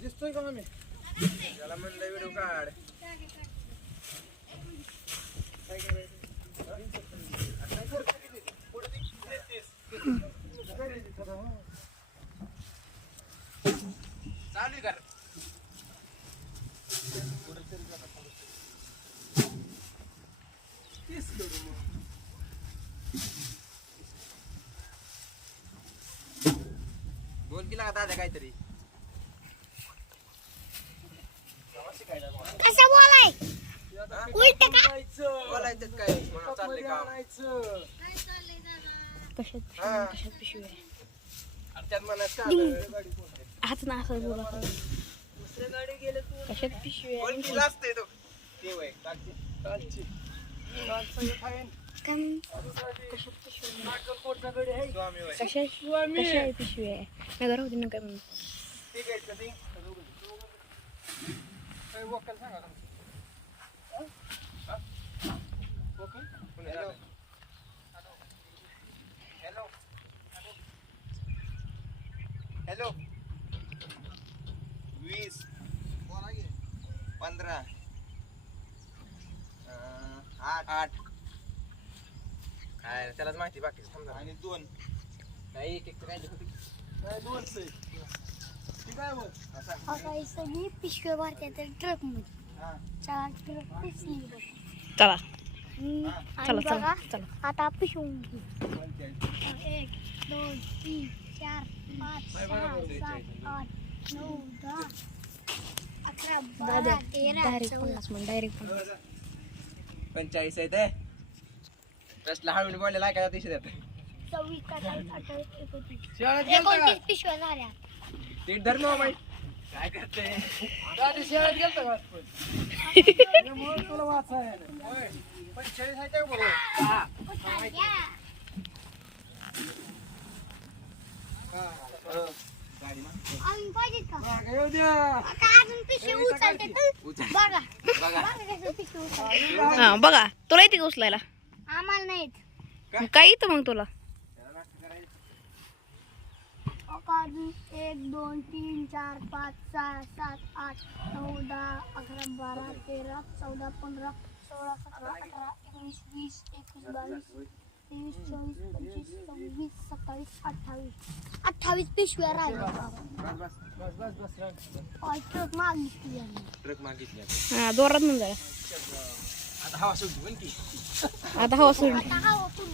दिसतोय का आम्ही त्याला म्हणलं व्हिडिओ काढ चालू कर बोल की लागा दादा काहीतरी कसं बोलाय उलट का बोलायचं काय म्हणून चाललंय काम कशात पिशवी आहे त्यात मला हाच ना असं बोला कशात पिशवी आहे बोल की लास्ट आहे तो ते वय कालची कालची कशा पिशवी आहे नगर होती ना काय म्हणून ठीक आहे का ते काय वकल सांगा वकल हॅलो हॅलो हॅलो 20 15 8 काय त्यालाच माहिती बाकी समजा आणि 2 काय एक काय दोन ठीक आहे मग आता सगळी पिशवी भरते तर ट्रक मध्ये चार ट्रक पिशवी चला आणि बघा आता पिशवी 1 2 3 4 5 6 7 8 9 10 11 12 13 14 डायरेक्ट 45 आहे ते रसला हळून बोलायला काय अतिशय देत 26 27 28 29 पिशव्या झाल्या ते धर मोबाईल काय करते गाडी शाळेत गेलता का पण तुला वाचाय होय 45 आहे काय बरोबर हा गाडी ना अजून पाहिजे का येऊ द्या आता अजून पिशवी उचलते बघा बघा कसं पिशवी उचलते हा बघा तुला येते का उचलायला आम्हाला नाहीत काय येतं मग तुला अजून 1 2 3 4 5 6 7 8 9 10 11 12 13 14 15 16 17 18 19 20 21 22 23 24 25 26 27 28 पिशव्या राहिल्या बस ट्रक मागितली ट्रक मागितली हा जोरात म्हणून जरा आता हवा सुटली पण की आता हवा सोडली आता हवा सुरू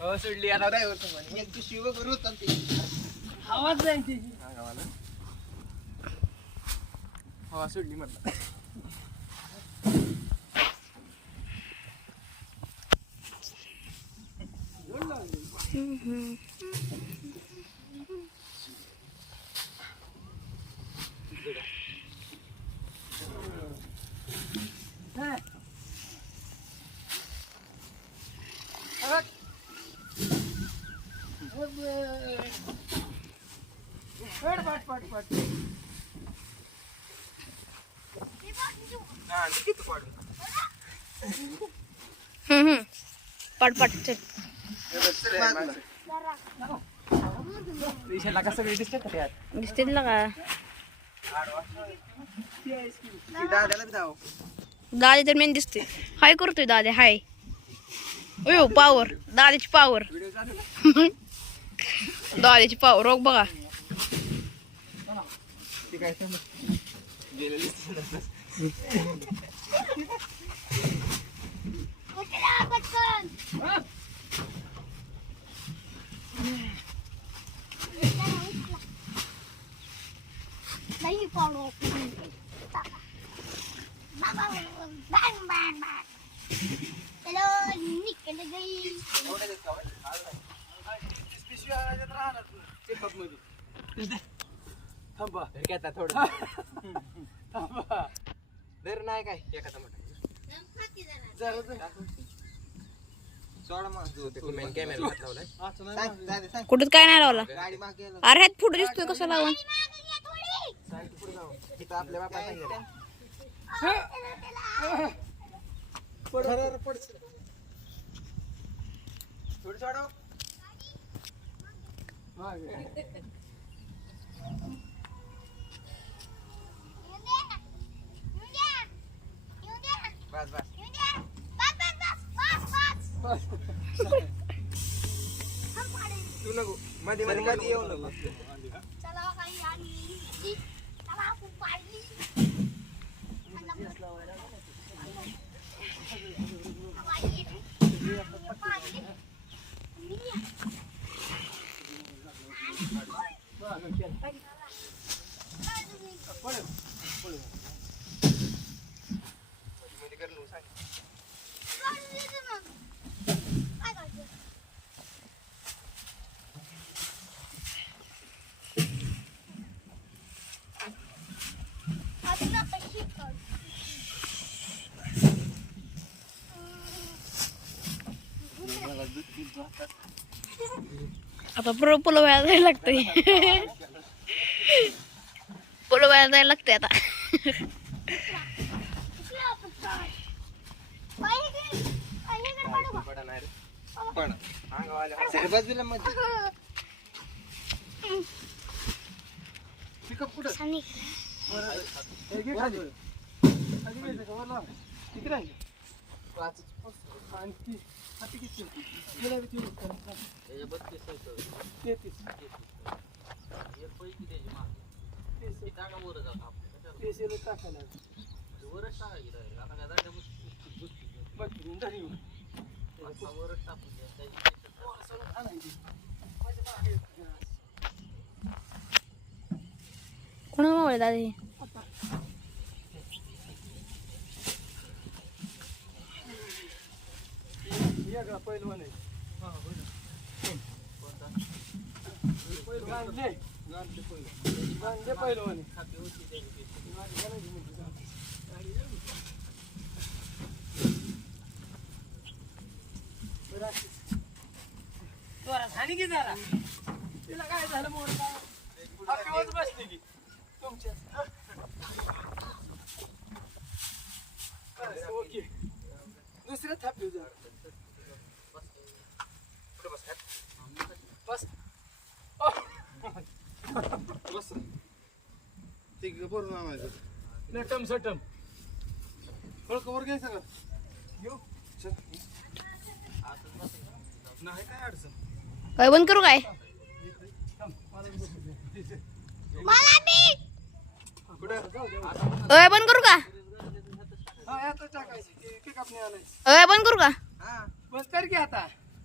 हो सोडली आता ड्रायव्हर तुम्हाला एक पिशवी वगैरे होता ते आवाज जाईल ती गावाला हवा सोडली म्हटलं पटपट चल कसं दिसते का त्यात दिसते तुला का दादाला बी दाव दादी तर मेन दिसते हाय करतोय दादा हाय अयो पावर दादाची पावर व्हिडिओ चालू दादाची पावर रोग बघा ते काय समज गेलेली नाही पाडो bang bang bang चलो निकल गई थांबा थोडं दर नाही काय एखादा मोठा सोडा मग कॅमेरा लावलाय कुठं काय नाही लावला गाडी मागे अरे ह्यात फोटो दिसतोय कसा लावून इथं आपल्या बापा सांगितलं थोडी सोडव मागे बस बस तू नको मध्ये मध्ये कधी येऊ नको चला काही आणि चला आपण पाडली मध्ये कर सांग आता पुलं व्हायला जायला लागतंय पुलं व्हायला जायला लागतंय आता पडा नाही रे पण अंगावाले बाजूला मध्ये पिकअप कुठं किती राहिले आणखी किती कोणा मावळे दादी पहिलवान आहे पहिलवान झाली की जरा तिला काय झालं मोर बसली की तुमच्या ओके दुसऱ्या थापली जा बस बस ते बरोबर आणायचं नटम सटम वर घ्यायचं का घेऊ नाही काय अडचण काय बंद करू काय अय बंद करू का हा आता टाकायचं पिकअप नाही आलाय अय बंद करू का हा बस कर की आता